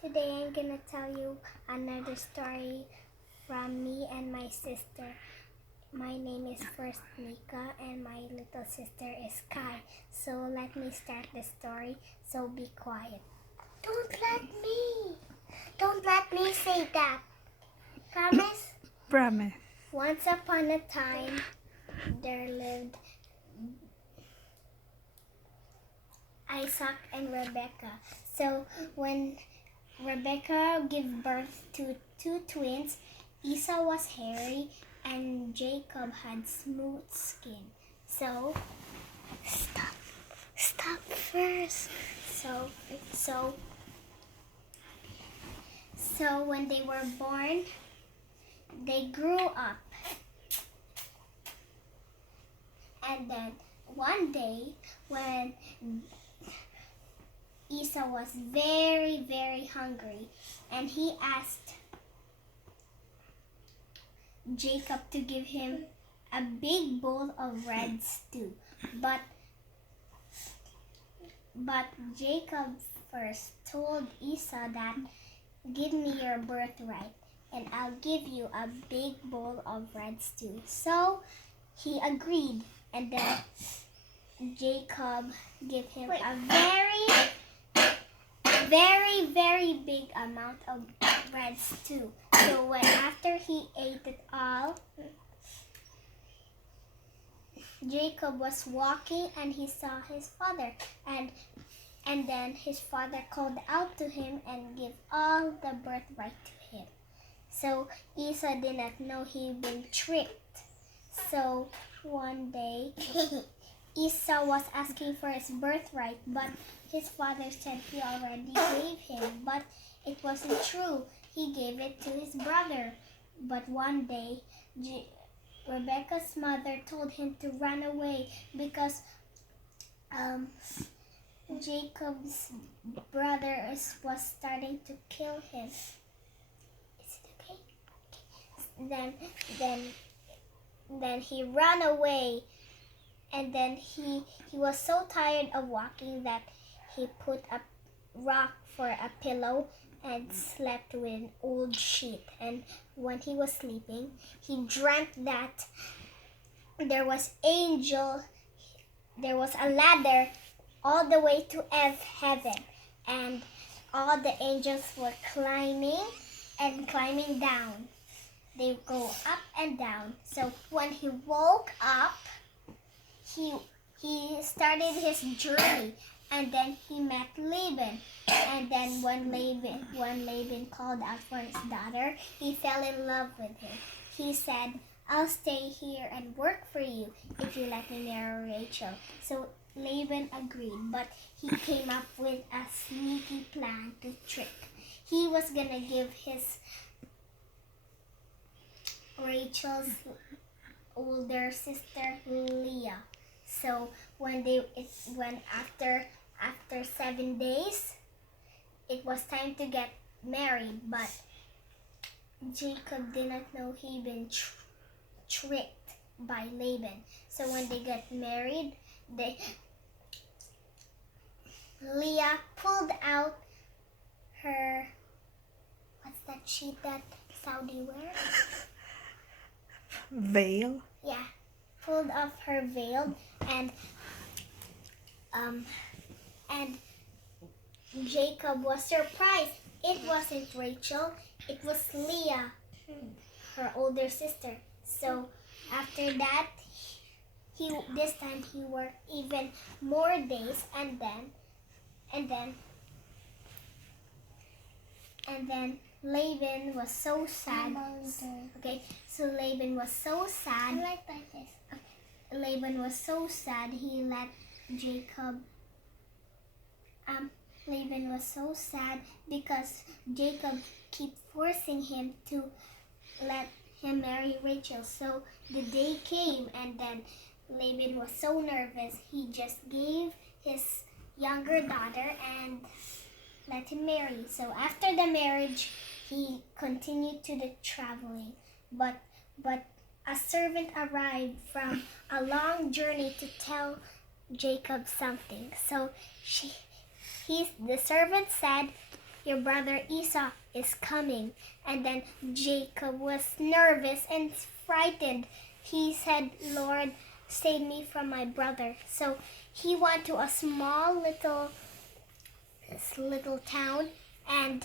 Today I'm gonna tell you another story from me and my sister. My name is first Nika and my little sister is Kai. So let me start the story, so be quiet. Don't let me say that. Promise? Promise. Once upon a time, there lived Isaac and Rebecca. So when Rebecca gave birth to two twins, Esau was hairy and Jacob had smooth skin. So stop first. So when they were born, they grew up. And then one day when Esau was very, very hungry, and he asked Jacob to give him a big bowl of red stew. But Jacob first told Esau that, "Give me your birthright, and I'll give you a big bowl of red stew." So he agreed, and then Jacob gave him a very, very big amount of red stew. So when after he ate it all, Jacob was walking and he saw his father, and then his father called out to him and gave all the birthright to him. So Esau did not know he'd been tricked. So one day Esau was asking for his birthright, but his father said he already gave him, but it wasn't true. He gave it to his brother. But one day, Rebecca's mother told him to run away because Jacob's brother was starting to kill him. Is it okay? Then he ran away. And then he was so tired of walking that he put a rock for a pillow and slept with an old sheet. And when he was sleeping, he dreamt that there was a ladder all the way to heaven, and all the angels were climbing down. They go up and down. So when he woke up, he started his journey, and then he met Laban. And then when Laban called out for his daughter, he fell in love with him. He said, "I'll stay here and work for you if you let me marry Rachel." So Laban agreed, but he came up with a sneaky plan to trick. He was gonna give his Rachel's older sister Leah. So when after 7 days, it was time to get married, but Jacob did not know he'd been tricked by Laban. So when they got married, Leah pulled out her, what's that sheet that Saudi wears? Veil. Yeah, pulled off her veil, and Jacob was surprised. It wasn't Rachel, it was Leah, her older sister. So after that, this time he worked even more days, and then Laban was so sad. Okay, so Laban was so sad. I like this. Laban was so sad he let Jacob. Laban was so sad because Jacob kept forcing him to let him marry Rachel. So the day came, and then Laban was so nervous he just gave his younger daughter and let him marry. So after the marriage, he continued to the traveling, but a servant arrived from a long journey to tell Jacob something. So the servant said, your brother Esau is coming. And then Jacob was nervous and frightened. He said, Lord, save me from my brother. So he went to a small little town, and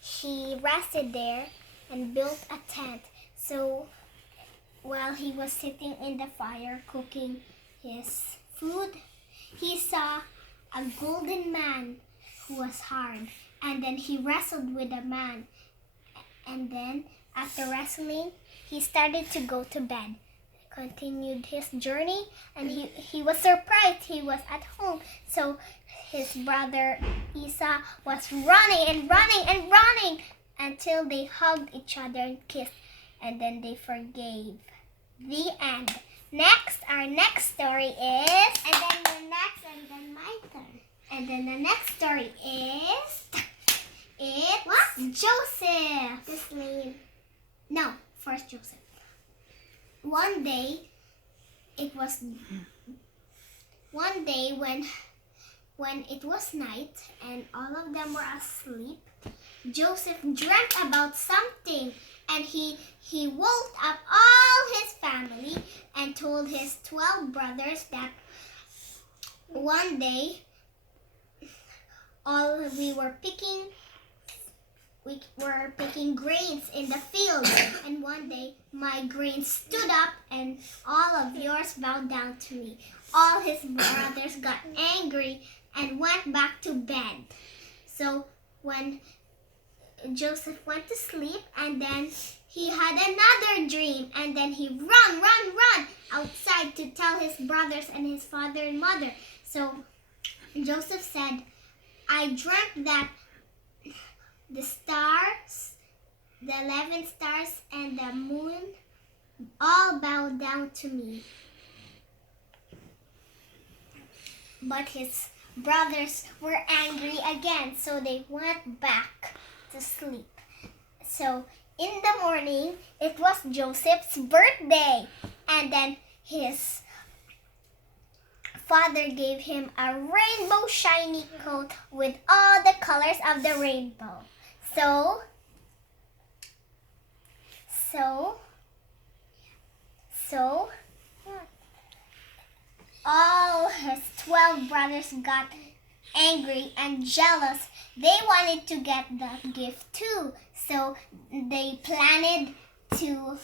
he rested there and built a tent. So while he was sitting in the fire cooking his food, he saw a golden man who was hard. And then he wrestled with the man. And then after wrestling, he started to go to bed. Continued his journey, and he was surprised he was at home. So his brother Esau was running and running and running until they hugged each other and kissed, and then they forgave. The end. Next, our next story is, and then my turn. And then the next story is, it's what? Joseph. This name. No, first Joseph. One day when it was night and all of them were asleep, Joseph dreamt about something, and he woke up all his family and told his 12 brothers that one day we were picking grains in the field, and one day my grains stood up and all of yours bowed down to me. All his brothers got angry and went back to bed. So when Joseph went to sleep, and then he had another dream, and then he run outside to tell his brothers and his father and mother. So Joseph said, I dreamt that the stars, the 11 stars, and the moon all bowed down to me. But his brothers were angry again, so they went back to sleep. So in the morning, it was Joseph's birthday, and then his father gave him a rainbow shiny coat with all the colors of the rainbow. So all his 12 brothers got angry and jealous. They wanted to get the gift too. So they planned to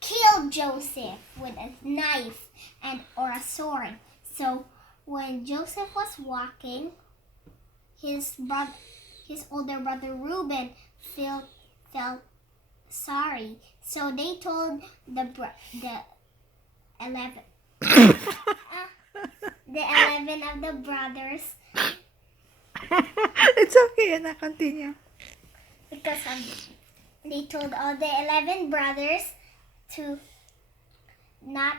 kill Joseph with a knife or a sword. So when Joseph was walking, his older brother Reuben felt sorry. So they told the 11 of the brothers. It's okay, Anna. Continue. Because they told all the 11 brothers to not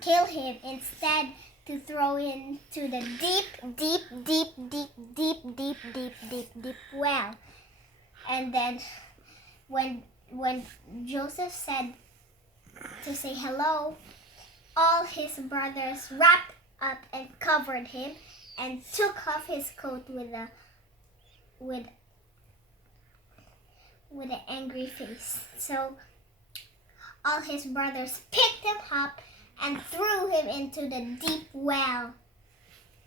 kill him, instead to throw him to the deep well. And then when Joseph said to say hello, all his brothers wrapped up and covered him and took off his coat with an angry face. So all his brothers picked him up and threw him into the deep well.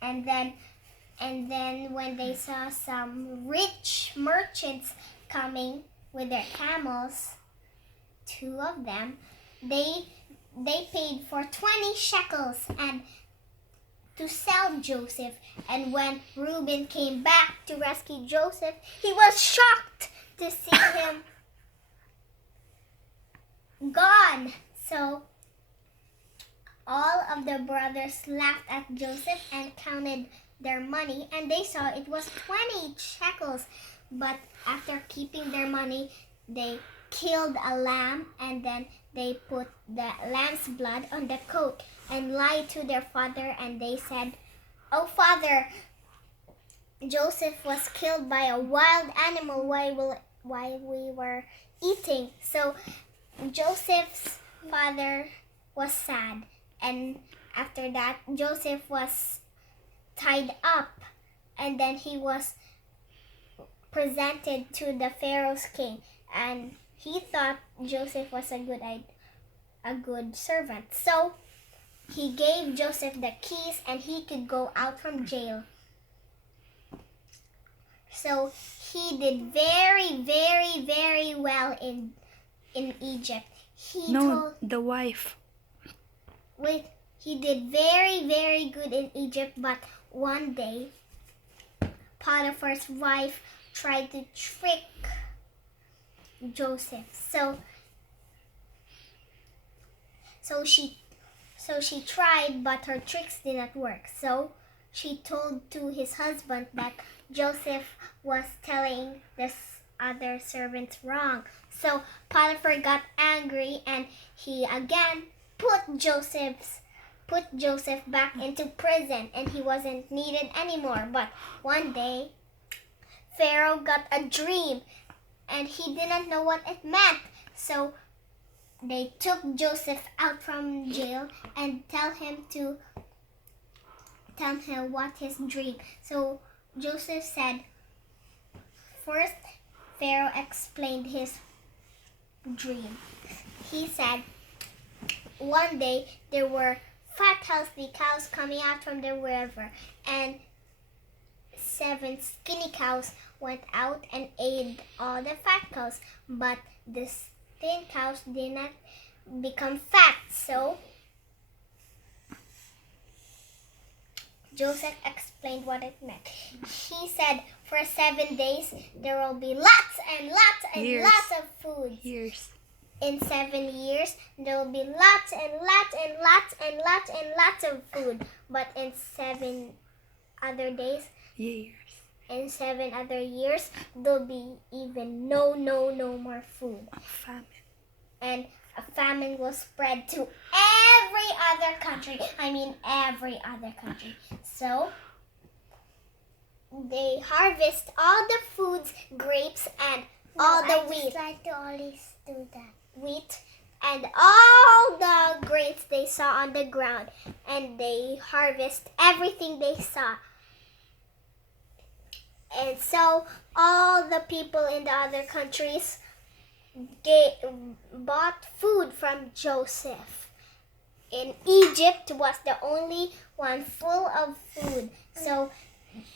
And then when they saw some rich merchants coming with their camels, 2 of them, they paid for 20 shekels and to sell Joseph. And when Reuben came back to rescue Joseph, he was shocked to see him gone. So all of the brothers laughed at Joseph and counted their money, and they saw it was 20 shekels. But after keeping their money, they killed a lamb, and then they put the lamb's blood on the coat and lied to their father, and they said, "Oh, Father, Joseph was killed by a wild animal while we were eating." So Joseph's father was sad, and after that Joseph was tied up, and then he was presented to the Pharaoh's king, and he thought Joseph was a good servant. So he gave Joseph the keys and he could go out from jail. So he did very, very, very well in Egypt. The wife. He did very, very good in Egypt, but one day Potiphar's wife tried to trick Joseph. So she tried, but her tricks did not work. So she told to his husband that Joseph was telling this other servants wrong. So Potiphar got angry and he again put Joseph back into prison, and he wasn't needed anymore. But one day Pharaoh got a dream and he didn't know what it meant. So they took Joseph out from jail and tell him what his dream. So Joseph said, first Pharaoh explained his dream. He said, one day there were fat, healthy cows coming out from the river, and 7 skinny cows went out and ate all the fat cows, but the thin cows did not become fat. So Joseph explained what it meant. He said, for 7 days there will be lots and lots and Years. lots of food. Years. In 7 years there will be lots and lots and lots and lots and lots of food. But in 7 other days, Years. in 7 other years, there'll be even no more food. Famine. And a famine will spread to every other country. Every other country. So they harvest all the foods, grapes, and all the wheat. I like to always do that. Wheat and all the grains they saw on the ground, and they harvest everything they saw. And so all the people in the other countries bought food from Joseph. In Egypt was the only one full of food. So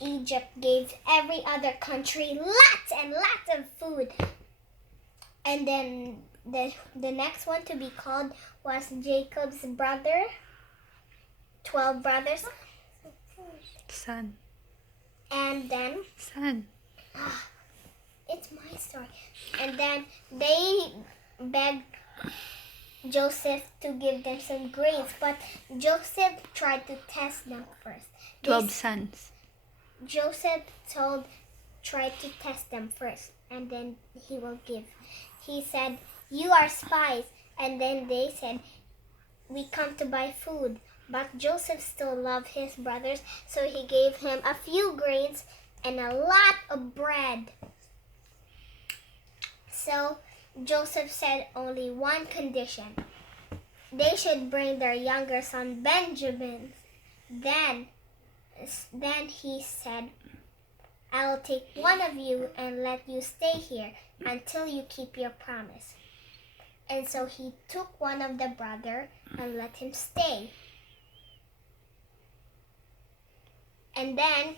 Egypt gave every other country lots and lots of food. And then the next one to be called was Jacob's brother. 12 brothers. Son. And then Son. it's my story. And then they begged Joseph to give them some grains, but Joseph tried to test them first. 12 sons. Joseph tried to test them first, and then he will give. He said, "You are spies." And then they said, "We come to buy food." But Joseph still loved his brothers, so he gave him a few grains and a lot of bread. So Joseph said only one condition. They should bring their younger son Benjamin. Then he said, "I will take one of you and let you stay here until you keep your promise." And so he took one of the brother and let him stay. And then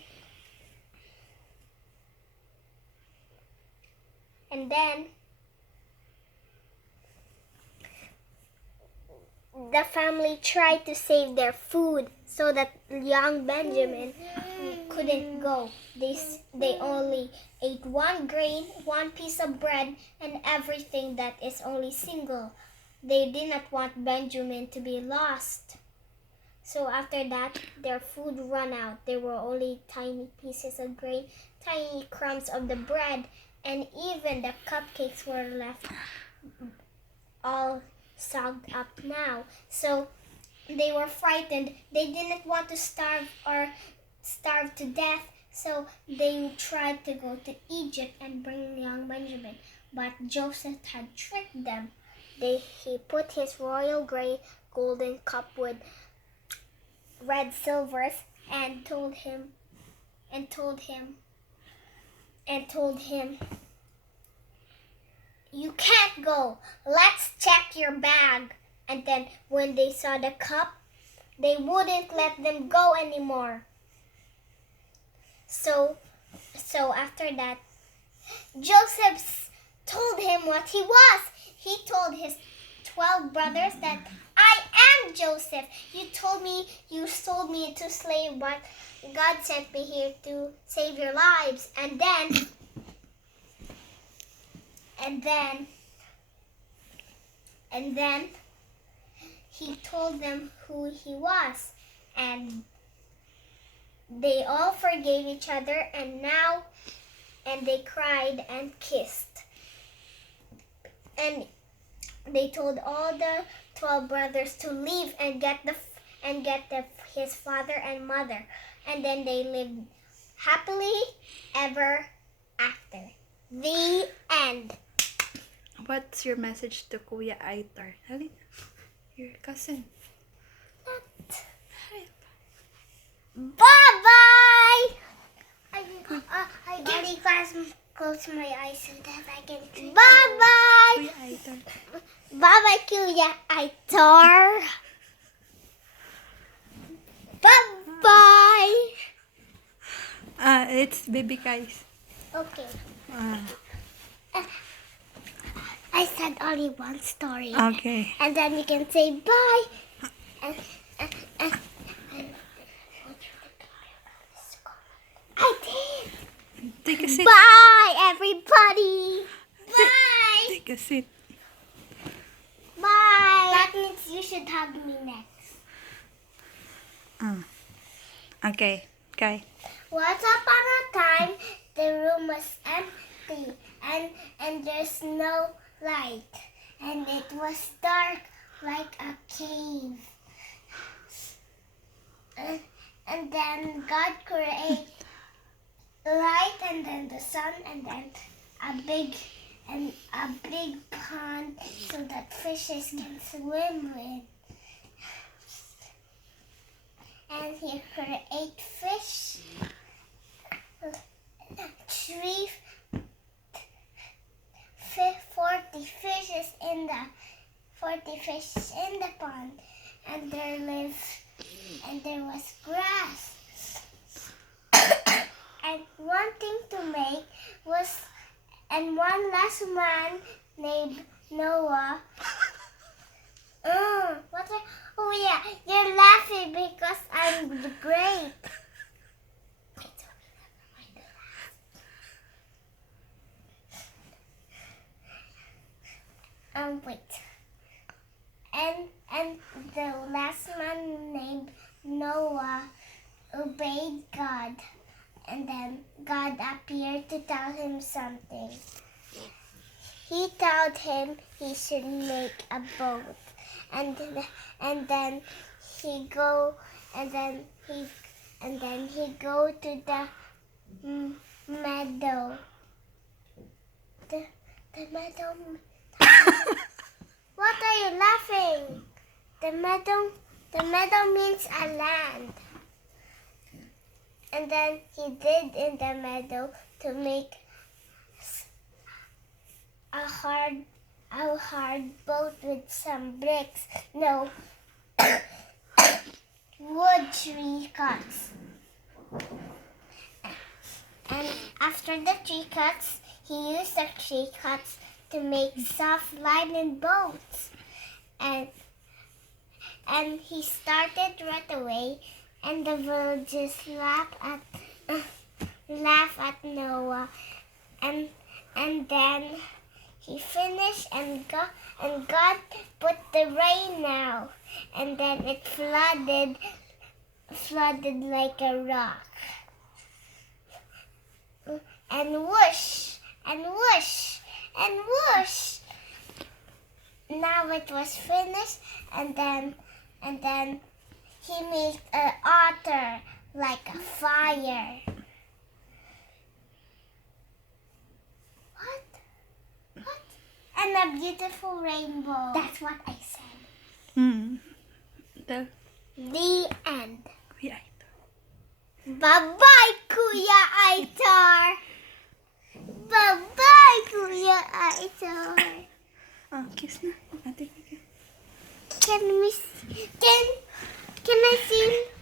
the family tried to save their food so that young Benjamin couldn't go. They only ate one grain, one piece of bread, and everything that is only single. They did not want Benjamin to be lost. So after that, their food ran out. There were only tiny pieces of grain, tiny crumbs of the bread, and even the cupcakes were left all sogged up now. So they were frightened. They didn't want to starve to death. So they tried to go to Egypt and bring young Benjamin. But Joseph had tricked them. He put his royal gray golden cup with red silvers and told him and told him, "You can't go. Let's check your bag." And then when they saw the cup, they wouldn't let them go anymore. So after that, Joseph told him what he was. He told his 12 brothers that, "I am Joseph. You sold me into slave, but God sent me here to save your lives." And then he told them who he was, and they all forgave each other, and they cried and kissed. And they told all the 12 brothers to leave and get his father and mother, and then they lived happily ever after. The end. What's your message to Kuya Aitor? Halika. Your cousin. Bye-bye! I only close my eyes so that I can see. Bye-bye! Kuya Aitor. Bye-bye, Kuya Aitor. Bye-bye! It's Baby Kais. Okay. Ah, I said only one story. okay. And then you can say bye. And I did. Take a seat. Bye, everybody. Bye. Take a seat. Bye. That means you should hug me next. Okay. Kai. Once upon a time, the room was empty and there's no light. And it was dark like a cave. And then God created light, and then the sun, and then a big pond so that fishes can swim in. And he create fish, 40 fishes in the pond, and there was grass. And one thing to make was, and one last man named Noah. Oh yeah, you're laughing because I'm great. Wait. And the last man named Noah obeyed God, and then God appeared to tell him something. He told him he should make a boat, and then he go to the meadow. The meadow. What are you laughing? The meadow means a land. And then he did in the meadow to make a hard boat with some bricks. No, wood tree cuts. And after the tree cuts, he used the tree cuts to make soft linen boats. And he started right away, and the villagers laugh at Noah. And then he finished, and God put the rain now, and then it flooded like a rock. And whoosh, and whoosh, and whoosh. Now it was finished, and then he made an otter like a fire. What? And a beautiful rainbow. That's what I said. The The end. Kuya Aitor. Bye-bye, Kuya Aitor. Aitor. Ah, kiss na. Ate Mika. Can we? Can I sing?